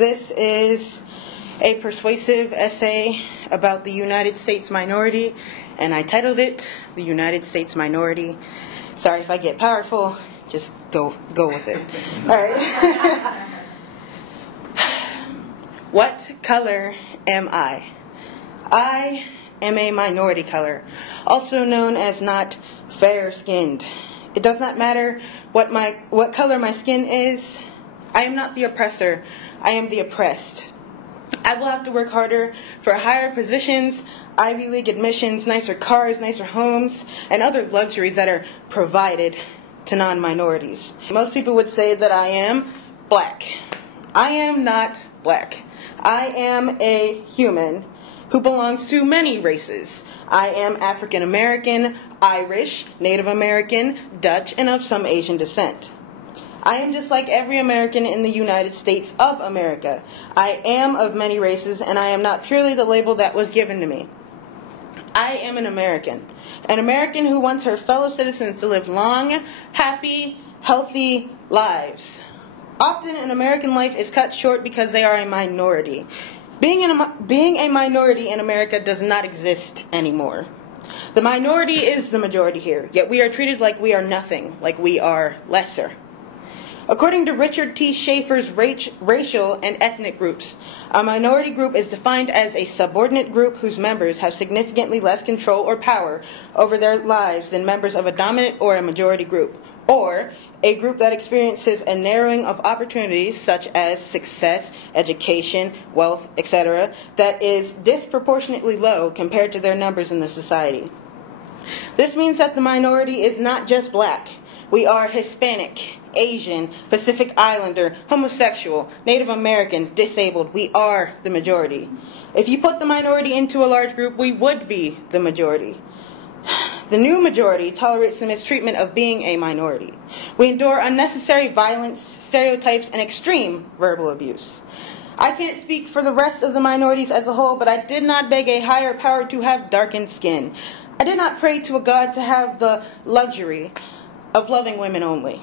This is a persuasive essay about the United States minority, and I titled it The United States Minority. Sorry if I get powerful, just go with it. All right. What color am I? I am a minority color, also known as not fair-skinned. It does not matter what color my skin is. I am not the oppressor. I am the oppressed. I will have to work harder for higher positions, Ivy League admissions, nicer cars, nicer homes, and other luxuries that are provided to non-minorities. Most people would say that I am black. I am not black. I am a human who belongs to many races. I am African American, Irish, Native American, Dutch, and of some Asian descent. I am just like every American in the United States of America. I am of many races, and I am not purely the label that was given to me. I am an American who wants her fellow citizens to live long, happy, healthy lives. Often an American life is cut short because they are a minority. Being a minority in America does not exist anymore. The minority is the majority here, yet we are treated like we are nothing, like we are lesser. According to Richard T. Schaefer's racial and ethnic groups, a minority group is defined as a subordinate group whose members have significantly less control or power over their lives than members of a dominant or a majority group, or a group that experiences a narrowing of opportunities such as success, education, wealth, etc., that is disproportionately low compared to their numbers in the society. This means that the minority is not just black. We are Hispanic, Asian, Pacific Islander, homosexual, Native American, disabled. We are the majority. If you put the minority into a large group, we would be the majority. The new majority tolerates the mistreatment of being a minority. We endure unnecessary violence, stereotypes, and extreme verbal abuse. I can't speak for the rest of the minorities as a whole, but I did not beg a higher power to have darkened skin. I did not pray to a God to have the luxury of loving women only.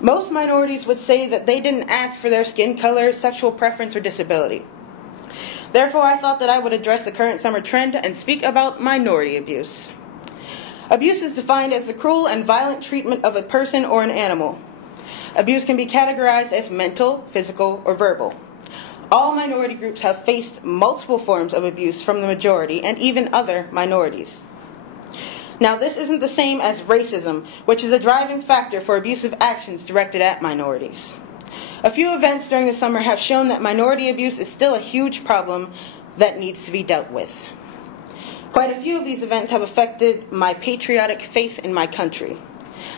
Most minorities would say that they didn't ask for their skin color, sexual preference, or disability. Therefore, I thought that I would address the current summer trend and speak about minority abuse. Abuse is defined as the cruel and violent treatment of a person or an animal. Abuse can be categorized as mental, physical, or verbal. All minority groups have faced multiple forms of abuse from the majority and even other minorities. Now, this isn't the same as racism, which is a driving factor for abusive actions directed at minorities. A few events during the summer have shown that minority abuse is still a huge problem that needs to be dealt with. Quite a few of these events have affected my patriotic faith in my country.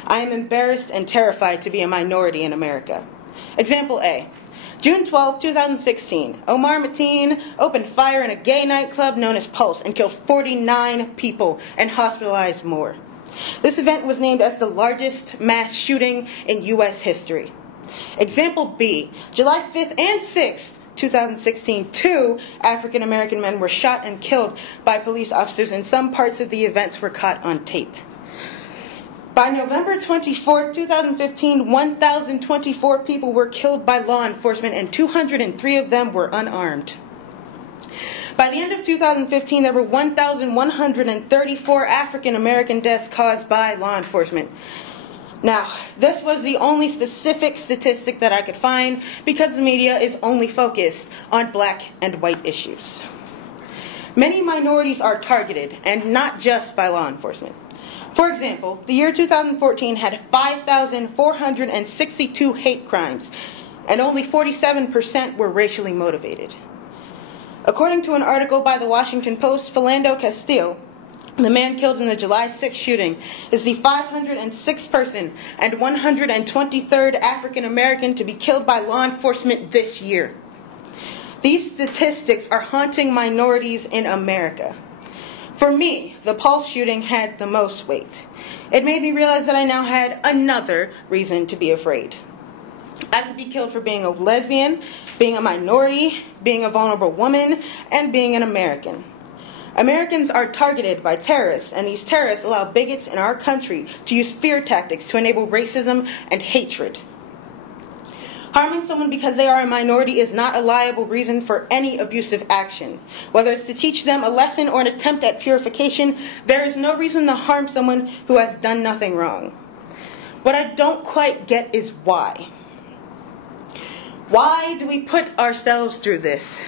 I am embarrassed and terrified to be a minority in America. Example A. June 12, 2016, Omar Mateen opened fire in a gay nightclub known as Pulse and killed 49 people and hospitalized more. This event was named as the largest mass shooting in U.S. history. Example B. July 5th and 6th, 2016, 2 African American men were shot and killed by police officers, and some parts of the events were caught on tape. By November 24, 2015, 1,024 people were killed by law enforcement, and 203 of them were unarmed. By the end of 2015, there were 1,134 African American deaths caused by law enforcement. Now, this was the only specific statistic that I could find because the media is only focused on black and white issues. Many minorities are targeted, and not just by law enforcement. For example, the year 2014 had 5,462 hate crimes, and only 47% were racially motivated. According to an article by the Washington Post, Philando Castile, the man killed in the July 6th shooting, is the 506th person and 123rd African American to be killed by law enforcement this year. These statistics are haunting minorities in America. For me, the Pulse shooting had the most weight. It made me realize that I now had another reason to be afraid. I could be killed for being a lesbian, being a minority, being a vulnerable woman, and being an American. Americans are targeted by terrorists, and these terrorists allow bigots in our country to use fear tactics to enable racism and hatred. Harming someone because they are a minority is not a liable reason for any abusive action. Whether it's to teach them a lesson or an attempt at purification, there is no reason to harm someone who has done nothing wrong. What I don't quite get is why. Why do we put ourselves through this?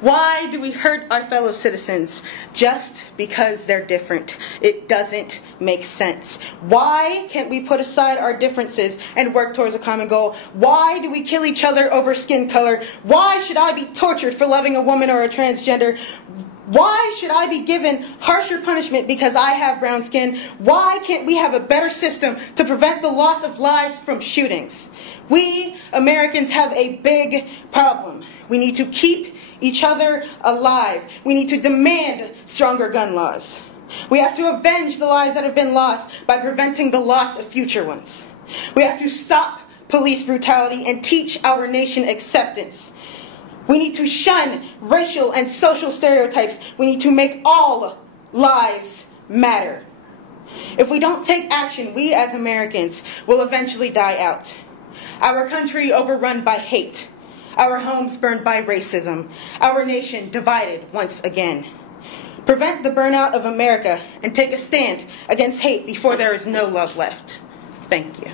Why do we hurt our fellow citizens just because they're different? It doesn't make sense. Why can't we put aside our differences and work towards a common goal? Why do we kill each other over skin color? Why should I be tortured for loving a woman or a transgender? Why should I be given harsher punishment because I have brown skin? Why can't we have a better system to prevent the loss of lives from shootings? We Americans have a big problem. We need to keep each other alive. We need to demand stronger gun laws. We have to avenge the lives that have been lost by preventing the loss of future ones. We have to stop police brutality and teach our nation acceptance. We need to shun racial and social stereotypes. We need to make all lives matter. If we don't take action, we as Americans will eventually die out. Our country overrun by hate. Our homes burned by racism. Our nation divided once again. Prevent the burnout of America and take a stand against hate before there is no love left. Thank you.